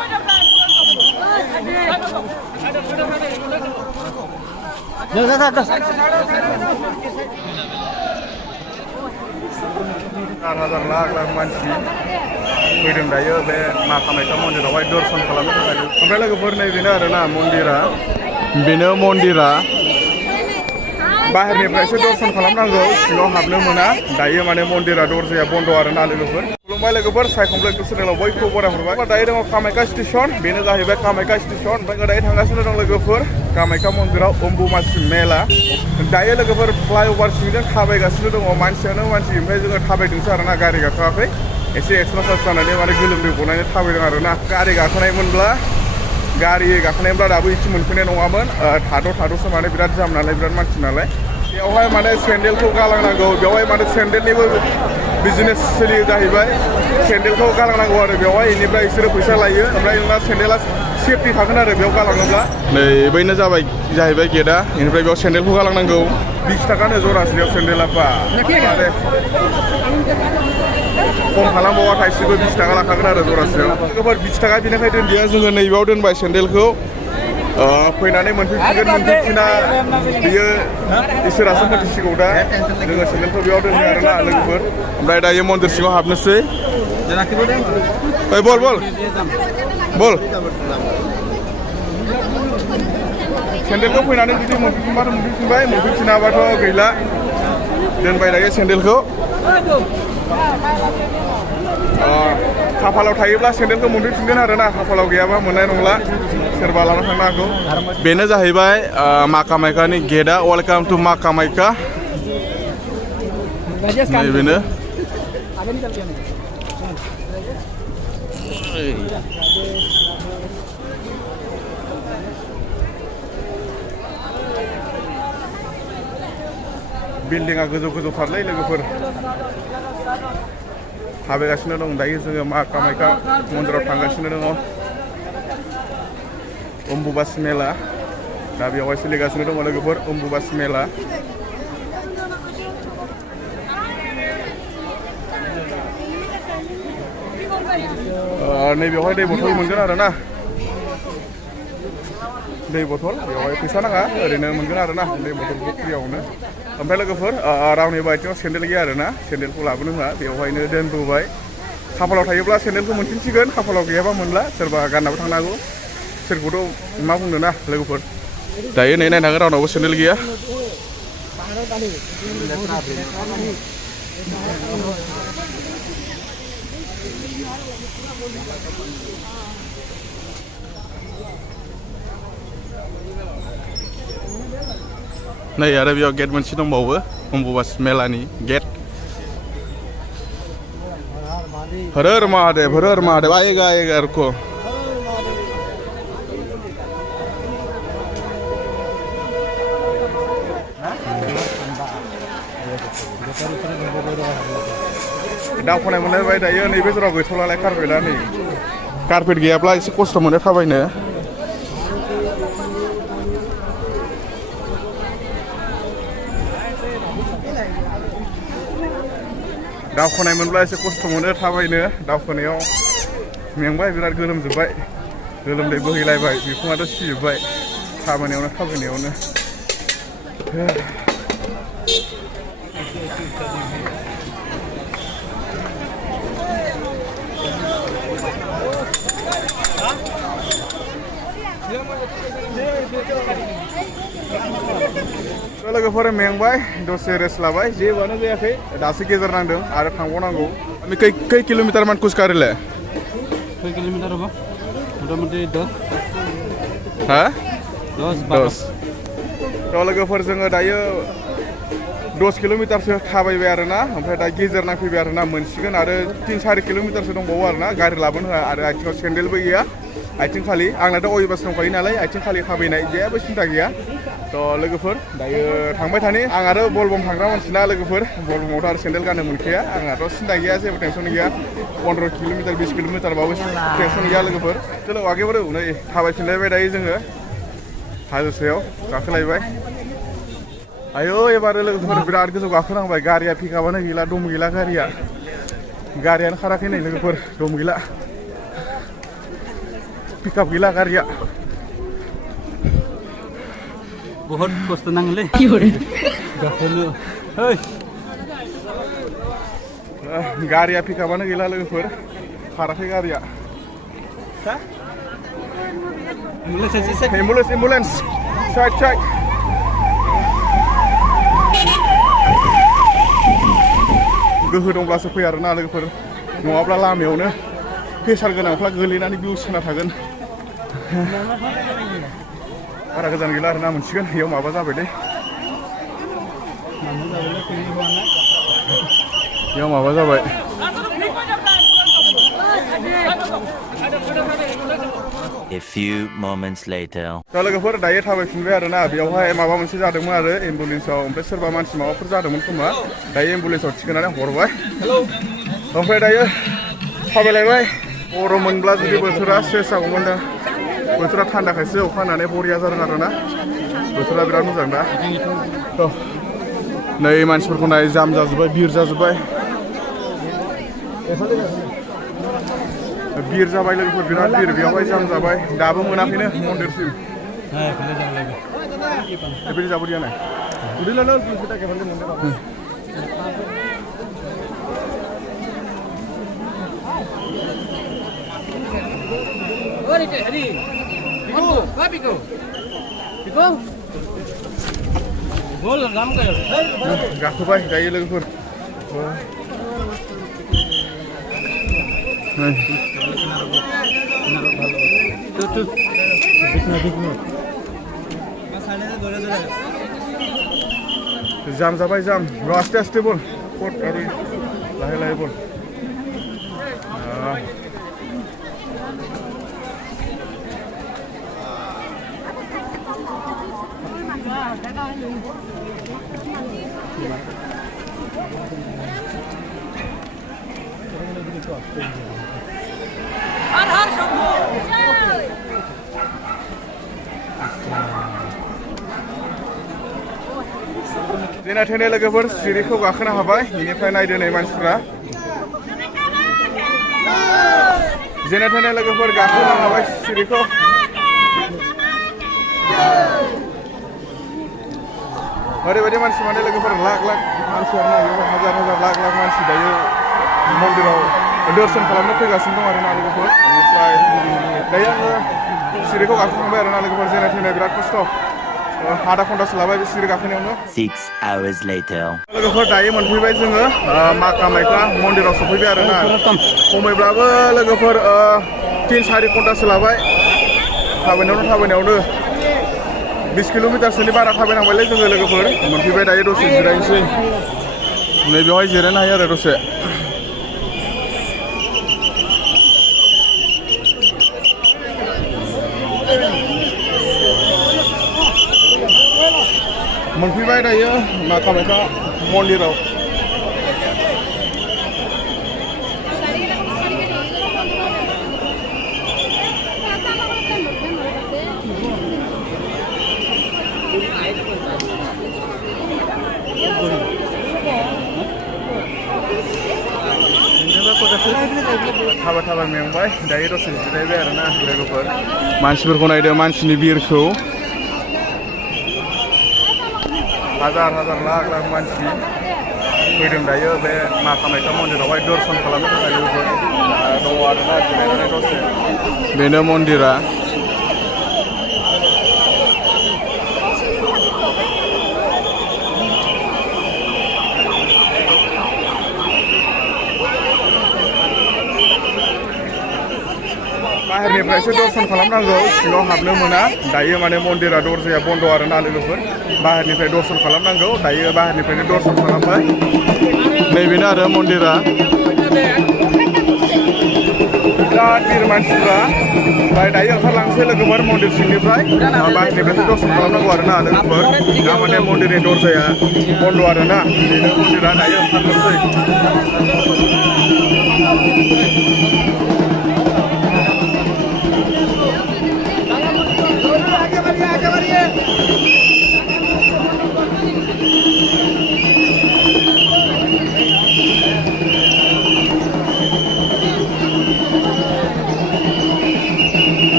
Hajar lakh मानसि फैदों दायो बे मा कामाख्या मन्दिरावहाय दर्शन खालामनो थाखाय ओमफ्राय लोगोफोर नैबेनो आरोना मन्दिरा बेनो मन्दिरा बाहेरनिफ्रायसो दर्शन खालामनांगौ सिङाव हाबनो मोना दायो माने मन्दिरा दरजाया बन्द आरोना लोगोफोर खुलुमबाय लोगोफोर साइ कमप्लेक्स चेनेलाव बयखौबो बरायहरबाय दायो दङ कामाख्या स्टेशन बेनो जाहैबाय कामाख्या स्टेशन ओमफ्राय दायो थांगासिनो दं लोगोफोर कामाख्या मन्दिराव अम्बुबाचि मेला दायो लोगोफोर फ्लाइअभार सिंजों थाबायगासिनो दङ मानसियानो मानसि ओमफ्राय जोङो थाबायदोंसो आरोना गारि गाखोआखै एसे एक्सट्रासार्ज जानानै माने गोलोमदै गनानै थाबायदों आरोना गारि गाखोनायमोनब्ला गारि गाखोनायब्ला दाबो इसे मोनफैनाय नङामोन थाद'सो माने बिराद जाम नालाय बिराद मानसि नालाय बेवहाय माने सेन्देलखौ गालांनांगौ बेवहाय माने सेन्देलनिबो बिजनेस सोलियो जाहैबाय सेन्देलखौ गालांनांगौ आरो बेवहाय इनिफ्राय बिसोरो फैसा लायो ओमफ्राय नोंना सेन्देला सेफटि थागोन आरो बेयाव गालाङोब्ला नै बैनो जाहैबाय गेटआ इनिफ्राय बेयाव सेन्देलखौ गालांनांगौ 20 थाखानो जरासेयाव सेन्देला बा खम खालामबावा थाइसेबो 20 थाखा लाखागोन आरो जरासेयाव लोगोफोर 20 थाखा बिनिफ्राय दोनदिया जोङो नैबेयाव दोनबाय सेन्देलखौ फैनानै मोनफैसिगोन मोनफैफिना बियो इसोरासो मोनथिसिगौ दा जोङो सेन्देलखौ बेयाव दोनो आरोना लोगोफोर ओमफ्राय दायो मन्दिर सिङाव हाबनोसै ओइ बल सेन्देलखौ फैनानै जुदि मोनफैफिनबाथ' मोनफैफिनबाय मोनफैफिनाबाथ' गैला दोनबाय दायो सेन्देलखौ खाफालाव थायोब्ला सेन्देलखौ मोनफैफिनगोन आरोना खाफालाव गैयाबा मोननाय नंला सोरबा लाना थांनो हागौ बेनो जाहैबाय मा कामाख्यानि गेटआ वेलकाम टु मा कामाख्या बेनो बिल्डिंआ गोजौ थारलै लोगोफोर थाबायगासिनो दं दायो जोङो मा कामाख्या मन्दिराव थांगासिनो दङ अम्बुबाचि मेला दा बेवहाय सोलिगासिनो दङ लोगोफोर अम्बुबाचि मेला नैबेवहाय दै बथल मोनगोन आरोना दै बथल बेवहाय फैसा नाङा ओरैनो मोनगोन आरोना दै बथलखौ फ्रियावनो ओमफ्राय लोगोफोर रावनिबो आथिङाव सेन्देल गैया आरोना सेन्देलखौ लाबोनो होआ बेवहायनो दोनबोबाय खाफालाव थायोब्ला सेन्देलखौ मोनफिनसिगोन खाफालाव गैयाबा मोनला सोरबा गाननाबो थांनो हागौ सोरखौथ' मा बुंनो ना लोगोफोर दायो नै नायनो हागोन रावनावबो सेन्देल गैया नै आरो बेयाव गेट मोनसे दंबावो अम्बुबाचि मेलानि गेट हर हर महादेव आएगा रुको दावखोनाय मोनलायबाय दायो नैबे जराव गैथ'लालाय कारपेटआ नै कारपेट गैयाब्ला एसे खस्थ' मोनो थाबायनो दावखोनाय मोनब्ला एसे खस्थ' मोनो थाबायनो दावखोनायाव मेंबाय बिराद गोलोमजोब्बाय गोलोमदै बोहैलायबाय बिखुङाथ' सिजोब्बाय थाबायनायावनो लोगोफोर मेंबाय दसे रेस्ट लाबाय जेबोआनो जायाखै दासो गेजेर नांदों आरो थांबावनांगौ खै किल'मिटार मान कुछ कारिले खै किल'मिटार होबा मथा-मथि 10 थ' लोगोफोर जोङो दायो 10 किल'मिटारसो थाबायबाय आरोना ओमफ्राय दा गेजेर नांफैबाय आरोना मोनसिगोन आरो 3-4 किल'मिटारसो दंबावो आरोना गारि लाबोनो होआ आरो आथिङाव सेन्देलबो गैया आथिं खालि आंनाथ' अयबास दंखायो नालाय आथिं खालि थाबायनाय जेबो सिन्था गैया थ' लोगोफोर दायो थांबाय थानि आं आरो बलबम थांग्रा मानसि ना लोगोफोर बलबमावथ' आरो सेन्देल गाननो मोनखाया आंनाथ' सिन्था गैया जेबो टेनसन गैया 15 किल'मिटार 20 किल'मिटारबाबो टेनसन गैया लोगोफोर चलो आगेबार नै थाबायफिनलायबाय दायो जोङो हाजोसायाव गाखोलायबाय आयो एबार लोगोफोर बिराद गोजौ गाखोनांबाय गारिया पिकआपानो गैला दम गैला गारियानो खाराखै नै लोगोफोर दम गैला पिकआप गैला गारिया बहुत खस्थ' नाङोलै गाखोनो गारिया पिकआपानो गैला लोगोफोर खाराखै गारिया एम्बुलेन्स साइड गोहो दंब्लासो फै आरोना लोगोफोर नङाब्ला लामायावनो प्रेसार गोनांफ्रा गोलैनानै बिउस होना थागोन बारा गोजान गैला आरोना मोनसिगोन बेयाव माबा जाबायलै बेयाव माबा जाबाय A few moments later. दा लोगोफोर दायो थाबायफिनबाय आरोना बेयावहाय माबा मोनसे जादोंमोन आरो एम्बुलेन्सआव ओमफ्राय सोरबा मानसि माबाफोर जादोंमोन खोमा दायो एम्बुलेन्सआव थिखोनानै हरबाय ओमफ्राय दायो थाबायलायबाय गरम मोनब्ला जुदि बोथोरा सेस जागौमोन दा बोथोरा थान्दाखायसो अखा हानानै बरिया जादों आरोना बोथोरा बिराद मोजां दा नै मानसिफोरखौ नाय जाम जाजोब्बाय बिर जाजोब्बाय बिर जाबाय लोगोफोर बिराद बिर बेयावहाय जाम जाबाय दाबो मोनाखैनो मन्दिरसिम एबायदि जाबोदिया नाय गाखोबाय दायो लोगोफोर जाम जाबाय जाम आस्ते आस्ते बोल लाहे लाहे बोल जेना थेने लोगोफोर सिरिखौ गाखोनो हाबाय बेनिफ्राय नायदो नै मानसिफ्रा जेना थेने लोगोफोर गाखोनो हाबाय सिरिखौ ओरैबायदि मानसि माने लोगोफोर लाख लाख मानसि आरोना बेवहाय हाजार हाजार लाख लाख मानसि दायो मन्दिराव दर्शन खालामनो फैगासिनो दं आरोना लोगोफोर बेनिफ्राय दायो आङो सिरिखौ गाखोखांबाय आरोना लोगोफोर जेना थेने बिराद खस्थ' आधा घन्टासो लाबाय बे सिरि गाखोनायावनो 6 hours later. लोगोफोर दायो मोनफैबाय जोङो मा कामाख्या मन्दिराव सफैबाय आरोना खमैब्लाबो लोगोफोर 3-4 घन्टासो लाबाय थाबायनायावनो 20 किल'मिटारसोनि बारा थाबायनांबायलै जोङो लोगोफोर मोनफैबाय दायो दसे जिरायनोसै नै बेवहाय जिरायनो हायो आरो दसे मोनफैबाय दायो मा कामाख्या मन्दिराव थाबाय मेंबाय दायो दसे जिरायबाय आरोना लोगोफोर मानसिफोरखौ नायदो मानसिनि बिरखौ हाजार हाजार लाख लाख मानसि फैदों दायो बे मा कामाख्या मन्दिरावहाय दर्शन खालामनो थाखाय लोगोफोर दङ आरोना जिरायनानै दसे बेनो मन्दिरा बाहेरनिफ्रायसो दर्शन खालामनांगौ सिङाव हाबनो मोना दायो माने मन्दिरा दरजाया बन्द आरोना लोगोफोर बाहेरनिफ्राय दर्शन खालामनांगौ दायो बाहेरनिफ्रायनो दर्शन खालामबाय नैबेनो आरो मन्दिरा बिराद बिर मानसिफ्रा दायो ओंखारलांसै लोगोफोर मन्दिर सिंनिफ्राय बाहेरनिफ्रायसो दर्शन खालामनांगौ आरोना लोगोफोर दा माने मन्दिरनि दरजाया बन्द आरोना बेनो मन्दिरा दायो ओंखारलांसै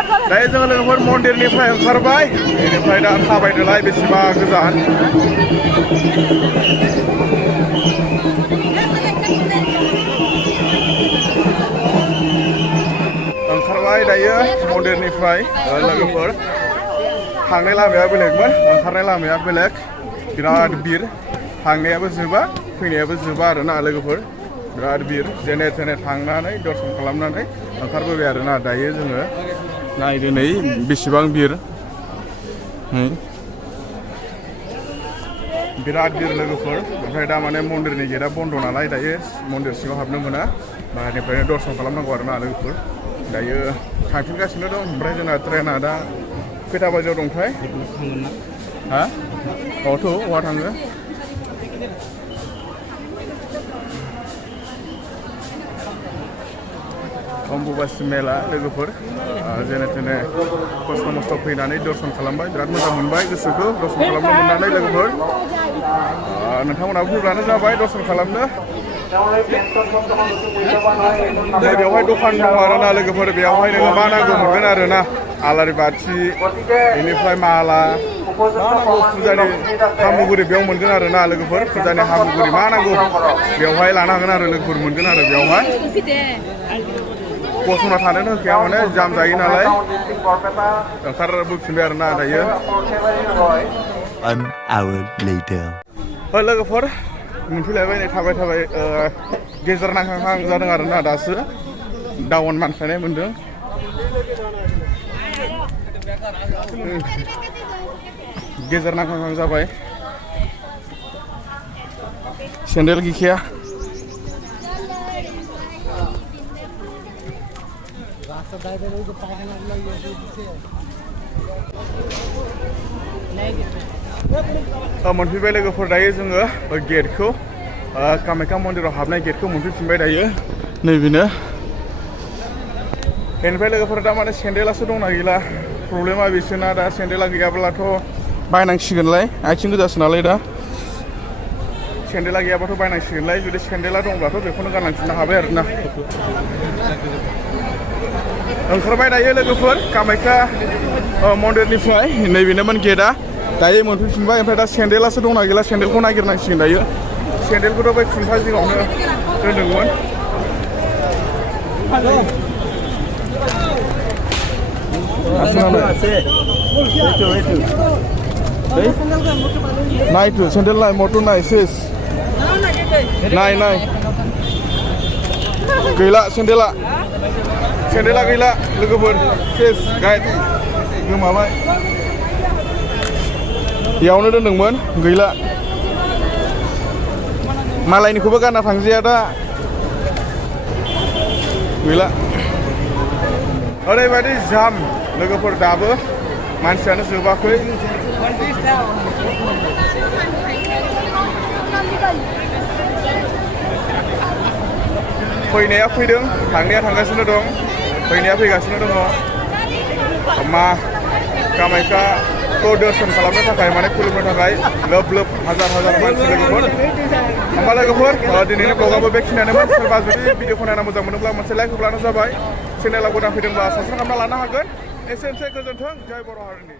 दायो जोङो लोगोफोर मन्दिरनिफ्राय ओंखारबाय बेनिफ्राय दा थाबायदोलाय बेसेबा गोजान ओंखारबाय दायो मन्दिरनिफ्राय लोगोफोर थांनाय लामाया बेलेगमोन ओंखारनाय लामाया बेलेग बिराद बिर थांनायाबो जोबा फैनायाबो जोबा आरोना लोगोफोर बिराद बिर जेने थेने थांनानै दर्शन खालामनानै ओंखारबोबाय आरोना दायो जोङो नायदो नै बेसेबां बिर बिराद बिर लोगोफोर ओमफ्राय दा माने मन्दिरनि गेटआ बन्द' नालाय दायो मन्दिर सिङाव हाबनो मोना बाहेरनिफ्रायनो दर्शन खालामनांगौ आरोना लोगोफोर दायो थांफिनगासिनो दं ओमफ्राय जोंना ट्रेना दा खैथा बाजियाव दंथाय हा औथ' बहा थाङो अम्बुबाचि मेला लोगोफोर जेने थेने खस्थ' मस्थ' फैनानै दर्शन खालामबाय बिराद मोजां मोनबाय गोसोखौ दर्शन खालामनो मोननानै लोगोफोर नोंथांमोनाबो फैब्लानो जाबाय दर्शन खालामनो बेवहाय दखान दङ आरोना लोगोफोर बेवहाय नोङो मा नांगौ मोनगोन आरोना आलारि बाथि बेनिफ्राय माला फुजानि हामुगुरि बेयाव मोनगोन आरोना लोगोफोर फुजानि हामुगुरि मा नांगौ बेवहाय लानो हागोन आरो लोगोफोर मोनगोन आरो बेवहाय गसंना थानोनो होखाया माने जाम जायो नालाय ओंखारबोफिनबाय आरोना दायो लोगोफोर मोनफैलायबाय नै थाबाय थाबाय गेजेर नांहां जादों आरोना दासो डाउन मानखायनाय मोनदों गेजेर नांहां जाबाय सेन्देल गैखाया मोनफैबाय लोगोफोर दायो जोङो गेटखौ कामाख्या मन्दिराव हाबनाय गेटखौ मोनफैफिनबाय दायो नैबेनो बेनिफ्राय लोगोफोर दा माने सेन्देलासो दंना गैला प्रब्लेमा बेसोना दा सेन्देला गैयाब्लाथ' बायनांसिगोनलाय आथिं गोजासो नालाय दा सेन्देला गैयाबाथ' बायनांसिगोनलाय जुदि सेन्देला दंब्लाथ' बेखौनो गानलांफिननो हाबाय आरोना ओंखारबाय दायो लोगोफोर कामाख्या मन्दिरनिफ्राय नैबेनोमोन गेटआ दायो मोनफैफिनबाय ओमफ्राय दा सेन्देलासो दंना गैला सेन्देलखौ नागिरनांसिगोन दायो सेन्देलखौथ' बै खुन्था जिङावनो दोनदोंमोन नायथु सेन्देल नाय मटु नाय सेस नाय नाय गैला सेन्देला गैला लोगोफोर सेस गाइड गोमाबाय बेयावनो दोनदोंमोन गैला मालायनिखौबो गानना थांजाया दा गैला ओरैबायदि जाम लोगोफोर दाबो मानसियानो जोबाखै फैनाया फैदों थांनाया थांगासिनो दं फैनाया फैगासिनो दङ मा कामाख्याखौ दर्शन खालामनो थाखाय माने खुलुमनो थाखाय लोब लोब हाजार मानसि लोगोफोर होमबा लोगोफोर दिनैनि ब्लगाबो बेखिनियानोमोन सोरबा जुदि भिडिअखौ नायना मोजां मोनोब्ला मोनसे लाइक होब्लानो जाबाय चेनेलाव गोदान फैदोंब्ला साबस्क्राइब खालामना लानो हागोन एसेनोसै गोजोन्थों जय बर' हारिनि